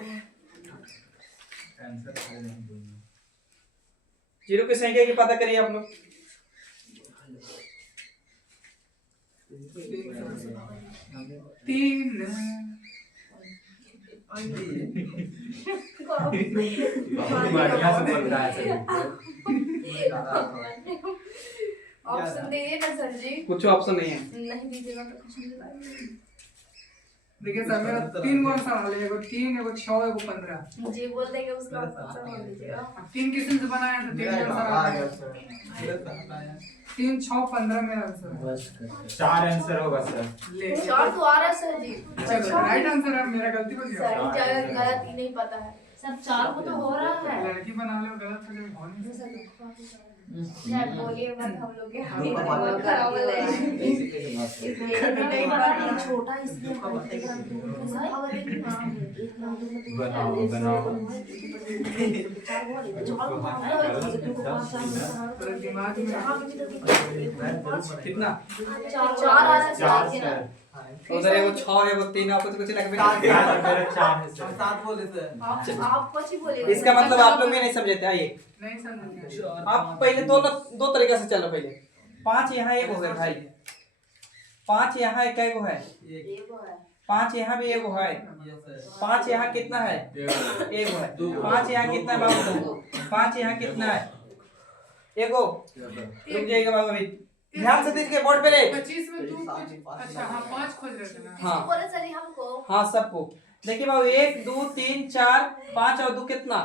जीरो की संख्या की पता करिए आप लोग। बढ़िया से बोल रहा है सर। ऑप्शन दीजिए ना सर जी। कुछ ऑप्शन नहीं है। नहीं दीजिएगा तो कुछ नहीं दिखाएगा। देखिए सर, मेरा 3 कौन सा वाला है? एगो 3 एगो 6 एगो 15। जी बोल देंगे उसका आंसर बोल दीजिएगा। अब 3 किस्म से बनाया तो 3 कौन सा आ वाला गया है? सर। 3 6 15 मेरा आंसर है। बस कर। 4 आंसर होगा सर। ले 4 तो आ रहा है सर जी। चलो राइट आंसर है, मेरा गलती हो गया। सर जगह गलत ही नहीं पता है। सर 4 को तो हो रहा है। लड़की बना ले गलत हो जाए, हो नहीं सकता। सर बोलिए मत, हम लोग के हाथ दो का बात में खराब हो जाएगा। ऐसे नहीं पता, छोटा इसलिए बनाओ। दिमाग में कितना? 4 आ रहा है 4 सर। सर। उधर एगो 6 एगो 3 आपको तो कुछ लगबे मेरा 4 है हम सर। 7 बोले थे। आप कुछ ही बोले। इसका मतलब आप लोग भी नहीं समझे थे। आइए नहीं समझ आप पहले दो तरीके से चलो। पहले 5 यहाँ एक हो गए भाई, 5 यहाँ एक एगो है, एगो है। 5 यहाँ भी एगो है, 5 यहाँ कितना है एगो है, 5 यहाँ कितना है बाबू 5 यहाँ कितना है एगो। रुक जाइएगा बाबू अभी ध्यान से देखिए बोर्ड पे रे। 25 में 2 अच्छा हाँ 5 खोज रहे थे ना। किसको बोले सर हमको? हाँ सबको देखिए बाबू 1 2 3 4 5 और 2 कितना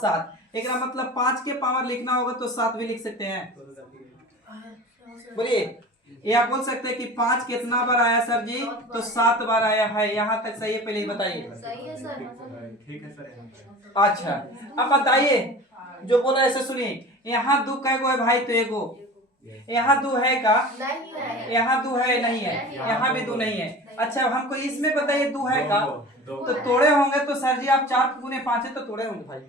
7। एक मतलब 5 के पावर लिखना होगा तो 7 भी लिख सकते हैं। बोलिए ये आप बोल सकते हैं कि 5 कितना बार आया सर जी, तो 7 बार आया है। यहाँ तक सही है, पहले ही बताइए। सही है सर। ठीक है सर। अच्छा अब बताइए जो बोला ऐसे सुनिए। यहाँ 2 का एगो है भाई तो एगो, यहाँ 2 है का नहीं है। यहाँ 2 है नहीं है, यहाँ भी 2 नहीं है। अच्छा हमको इसमें बताइए 2 है का, तो तोड़े होंगे तो सर जी आप 4 गुने 5 है तो तोड़े होंगे भाई,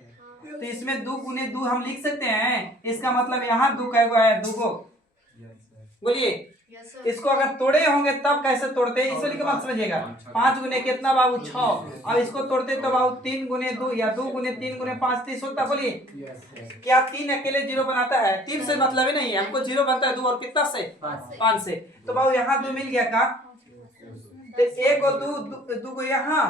तो इसमें 2 गुने 2 हम लिख सकते हैं। इसका मतलब यहाँ 2 का एगो है 2 गो। बोलिए यस सर। इसको अगर तोड़े होंगे तब कैसे तोड़ते हैं इसलिए मत समझिएगा। 5 गुने कितना बाबू 6, अब इसको तोड़ते तो बाबू 3 गुने 2 या 2 गुने 3 गुने 5 30 होता। बोलिए क्या 3 अकेले 0 बनाता है? 3 से मतलब ही नहीं है, हमको 0 बनता है 2 और कितना से 5 से। तो बाबू यहाँ 2 मिल गया का, तो एक गो 2 गो यहाँ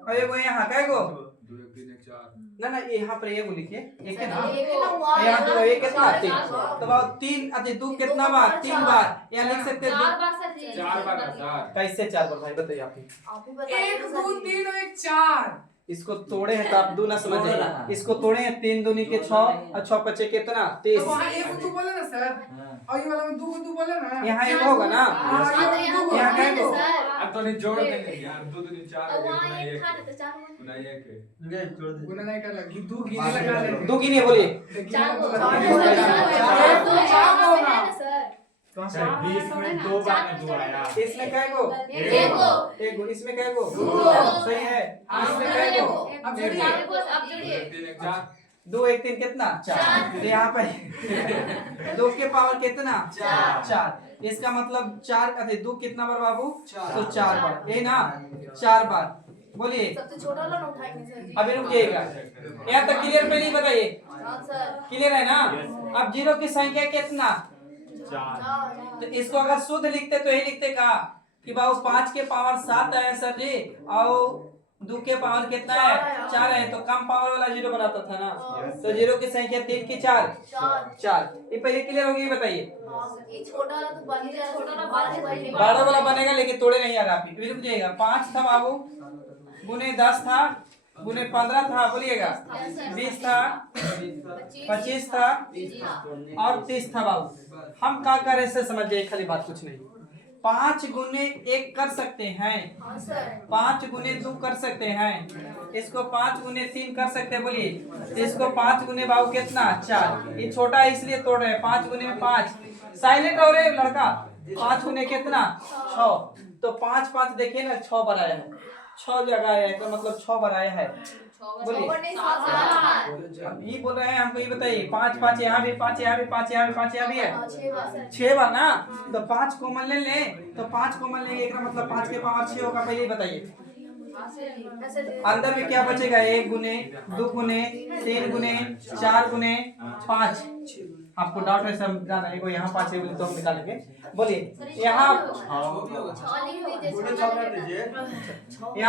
और एगो यहाँ का एगो 2 1 3 1 4 ना यहाँ पर एगो लिखिए एक है ना, एक ना हुआ यहाँ 2 एक कितना 3, चार तो बाबू 3 अच्छा 2 कितना बार 3 बार यहाँ लिख सकते हैं। 4 बार सर जी। 4 बार सर। कैसे 4 बार भाई बताइए आप ही। आप ही बताइए 1 सर 2 जी। 3 और 1 4। इसको तोड़े हैं तो आप 2 ना समझ जाइए। इसको तोड़े हैं 3 दूनी के 6 और 6 पचे कितना 30। तो वहाँ 1 2 बोले ना सर, और ये वाला में 2 2 बोले ना। यहाँ एगो होगा ना, हाँ, हाँ, तो ये यहाँ 2 बोला यहाँ है एगो। ना सर। अब तो नहीं जोड़ देंगे यार 2 2 4 अब वहाँ एक था ना तो 4 हुआ। गुना 1 नहीं छोड़ दे। गुना नहीं कर लगी 2 गिने लगा ले। 2 गिनिए बोलिए। 4 को चार चार होगा। दो चार चार होगा। है ना सर। सर 20 में 2 बार में 2 आया। इसमें क्या एगो एगो। एगो, इसमें क्या एगो दो। सही है। हाँ, इसमें क्या एगो अब जोड़िए। जोड़िए। अब जोड़िए। 3 1 4 2 1 3 कितना 4, तो यहाँ पे 2 के पावर कितना 4। इसका मतलब 4 अरे 2 कितना बार बाबू तो 4 बार, ये ना 4 बार। बोलिए सबसे छोटा वाला ना उठाएंगे सर जी। अभी रुकिएगा, यहाँ तक क्लियर पहले ही बताइए। हाँ सर। क्लियर है ना। अब 0 की संख्या कितना, 4। तो इसको अगर शुद्ध लिखते तो यही लिखते का कि बाबू 5 के पावर 7 है सर जी, और 2 के पावर कितना है 4 है, तो कम पावर वाला 0 बनाता था ना। तो 0 की संख्या 3 की 4। ये पहले क्लियर होगी बताइए। ये छोटा वाला तो बन गया, छोटा वाला बन बड़ा वाला बनेगा लेकिन तोड़े नहीं आ रहा। आप रुक जाइएगा। 5 था बाबू, गुने 10 था, गुने 15 था, बोलिएगा 20 था, 25 था और 30 था बाबू। हम क्या कर रहे से समझ जाइए, खाली बात कुछ नहीं। 5 गुने 1 कर सकते हैं, 5 गुने 2 कर सकते हैं, इसको 5 गुने 3 कर सकते हैं। बोलिए इसको 5 गुने बाबू कितना 4। ये छोटा है इसलिए तोड़ रहे हैं। 5 गुने में 5 साइलेंट हो रहे लड़का। 5 गुने कितना 6, तो 5 5 देखिए ना 6 बार आया है, 6 जगह आया है, तो मतलब 6 बार आया है। बोलिए ये बोल रहे हैं हमको, ये बताइए 5 5 यहाँ भी 5 यहाँ भी 5 यहाँ भी 5 यहाँ भी है 6 बार ना। तो 5 कॉमन ले लें, तो 5 कॉमन लेंगे, एक मतलब 5 के पावर 6 होगा। पहले बताइए अंदर में क्या बचेगा, 1 गुने 2 गुने 3 गुने 4 गुने 5। आपको डाउट है समझाना है, यहाँ 5 है बोले तो हम निकालेंगे। बोलिए यहाँ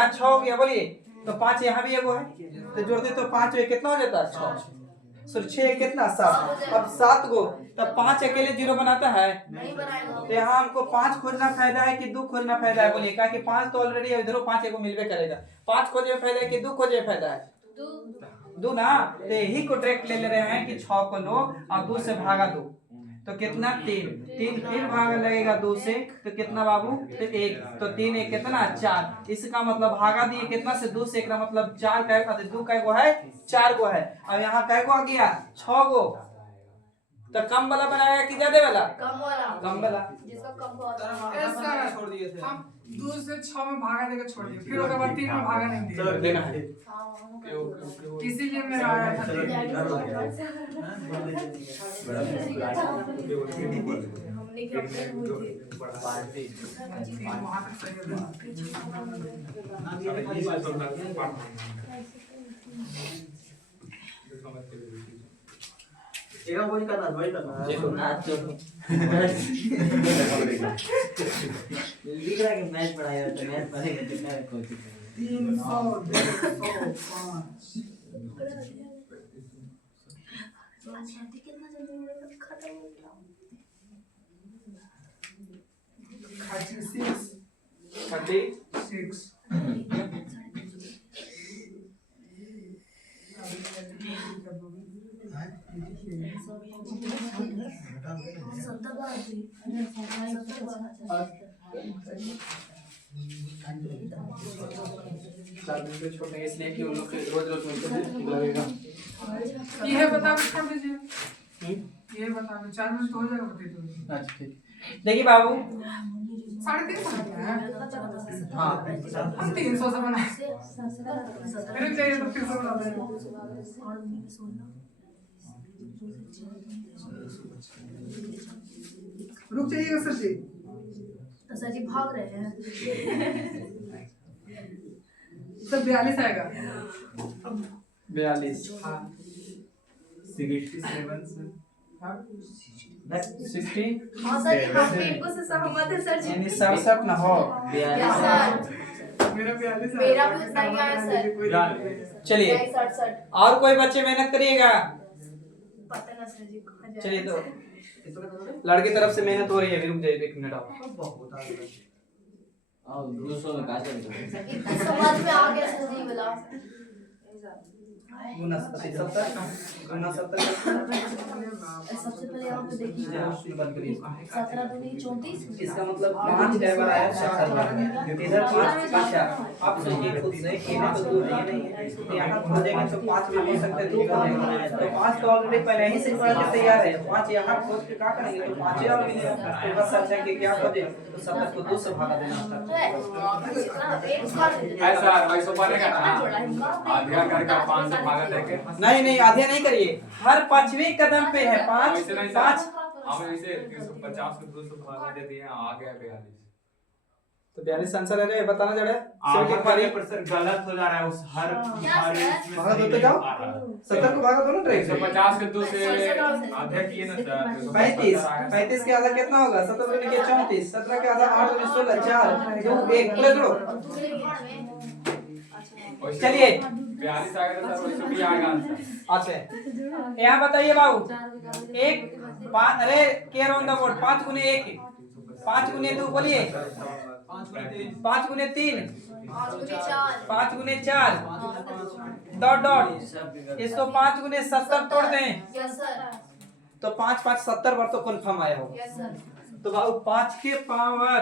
6 हो गया। बोलिए तो 5 यहाँ भी एगो है, तो जोड़ते तो 5 कितना हो जाता है 6, सॉरी 6 कितना 7। अब 7 गो, तब 5 अकेले 0 बनाता है, तो यहाँ हमको 5 खोजना फायदा है कि 2 खोजना फायदा है। बोलिए क्या कि 5 तो ऑलरेडी है, इधरों 5 एगो मिलवे करेगा। 5 खोजे में फायदा है कि 2 खोजे में फायदा है 2 ना। तो यही को डायरेक्ट ले रहे हैं कि 6 को लो और 2 से भागा 2, तो कितना 3 फिर भागा लगेगा 2 से, तो कितना बाबू तो 1, तो 3 1 कितना 4। इसका मतलब भागा दिए कितना से 2 से, इसका मतलब 4 का 2 का गो है 4 गो है। अब यहाँ कै गो आ गया 6 गो, तो कम वाला बनाया कि ज्यादा वाला कम वाला। जिसका कम होता सर छोड़ दिए थे हम 2 से 6 में भागा देकर छोड़ दिए, फिर उसके बाद 3 में भागा नहीं दिया, देना है। इसीलिए मेरा आया था। हमने की अपने हुई थी पार्टी वहाँ तक सही है। एक वही करना लिख रहा है कि मैच पढ़ाया तो मैच पढ़ेगा कितना कोचिंग 300 शादी कितना जल्दी खत्म हो गया 36 छोटे इसलिए कि उन लोग के रोज रोज उनको लगेगा। ये बता के छोड़ दीजिए, ये बता के 4 मिनट तो हो जाएगा बता दो। अच्छा ठीक। देखिए बाबू 350 है। हाँ हम 300 से बना फिर चाहिए तो 300 बना देंगे। रुक जाइएगा सर जी। तो सर जी भाग रहे हैं सर 42 आएगा। 42 हाँ 67 60 हाँ सर जी हम बिल्कुल से सहमत है सर जी यानी 67 ना हो। यस सर मेरा 42 मेरा भी उतना ही आया सर चलिए 67 और कोई बच्चे मेहनत करिएगा। पता ना सर जी कहाँ जा चलिए तो लड़की तरफ से मेहनत हो रही है, अभी रुक जाइए 1 मिनट आप। और दूसरों में का चल इतनी समझ में आ गया सर जी वाला गुना 70 सबसे पहले यहाँ पे देखिए बंद करिए। 17 दूनी 34 इसका मतलब 5 टेबल आया 70 बार। इधर 5 अच्छा आप सोचिए खुद से कि ये तो 2 नहीं है, तो यहाँ खोजेंगे तो 5 में हो सकते हैं 2 खोजेंगे तो 5 तो ऑलरेडी पहले ही से पढ़ के तैयार है। 5 यहाँ खोज के क्या करेंगे तो 5 और मिलेगा। तो बस सोचेंगे क्या खोजे तो 70 को 2 से भागा देना ऐसा वैसे बनेगा ना आधा करके 5 से भागा देंगे। नहीं आधे नहीं करिए, हर 5वें कदम पे है 5 वैसे नहीं 5 हम इसे 350 को 200 भागा दे दिए आ गया 42। तो 42 आंसर है रे, बताना जरा आगे पर गलत हो जा रहा है उस हर इसमें भागा दो तो जाओ 70 को भागा दो ना ट्रेक से। 150 के 2 से आधा किए ना सर 35 के आधा कितना होगा 70 गुने के 34 17 के आधा 8 गुने 16 4 2 1 पूरे जोड़ो। चलिए 42 आ गया सर वैसे भी आएगा आंसर। अच्छा यहाँ बताइए बाबू 1 5 अरे के राउंड अबाउट 5 गुने 1 5 गुने 2 बोलिए 5 गुने 3 5 गुने 4 डॉट डॉट इसको 5 गुने 70 तोड़ दें यस सर तो 5 5 70 बार तो कंफर्म आया होगा। यस सर तो बाबू 5 के पावर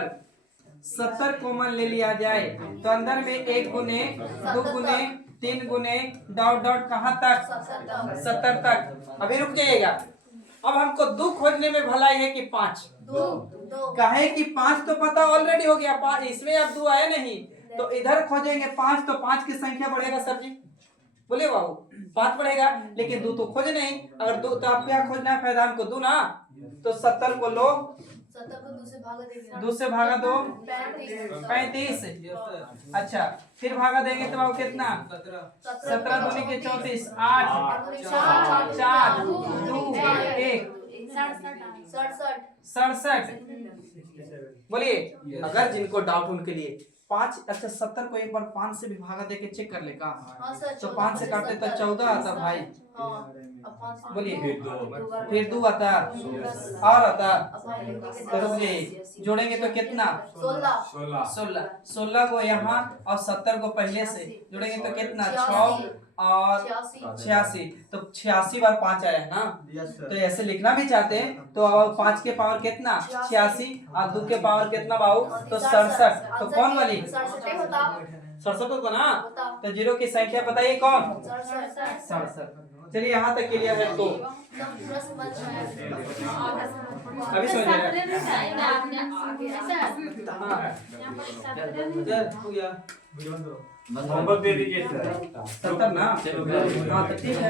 70 कॉमन ले लिया जाए तो अंदर में 1 गुने 2 गुने 3 गुने डॉट डॉट कहाँ तक 70 तक। अभी रुक जाइएगा, अब हमको 2 खोजने में भलाई है कि 5 कहे कि 5 तो पता ऑलरेडी हो गया 5 इसमें अब 2 आया नहीं तो इधर खोजेंगे 5 तो 5 की संख्या बढ़ेगा सर जी बोले बाबू 5 बढ़ेगा लेकिन 2 तो खोजे नहीं। अगर 2 तो आप क्या खोजना है फायदा हमको 2 ना तो 70 को लो 70 को 2 से भागा देंगे 2 से भागा दो 35 35 अच्छा फिर भागा देंगे तो बाबू कितना 17 दूनी के 34 8 4 2 1 67 बोलिए। अगर जिनको डाउट उनके लिए 5 अच्छा 70 को एक बार 5 से भी भागा देके चेक कर ले का तो 5 से काटते तो 14 आता भाई बोलिए फिर 2 आता और आता तो रुक जाइए जोड़ेंगे तो कितना 16 को यहाँ और 70 को पहले से जोड़ेंगे तो कितना 6 और 86 तो 86 बार 5 आया है ना। तो ऐसे लिखना भी चाहते हैं तो 5 के पावर कितना 86 और 2 के पावर कितना बाबू तो 67 तो कौन वाली 67 को ना तो 0 की संख्या बताइए कौन 67। चलिए यहाँ तक क्लियर है तो अभी समझ गया होमवर्क दे दीजिए सर 70 ना चलो हाँ तो ठीक है।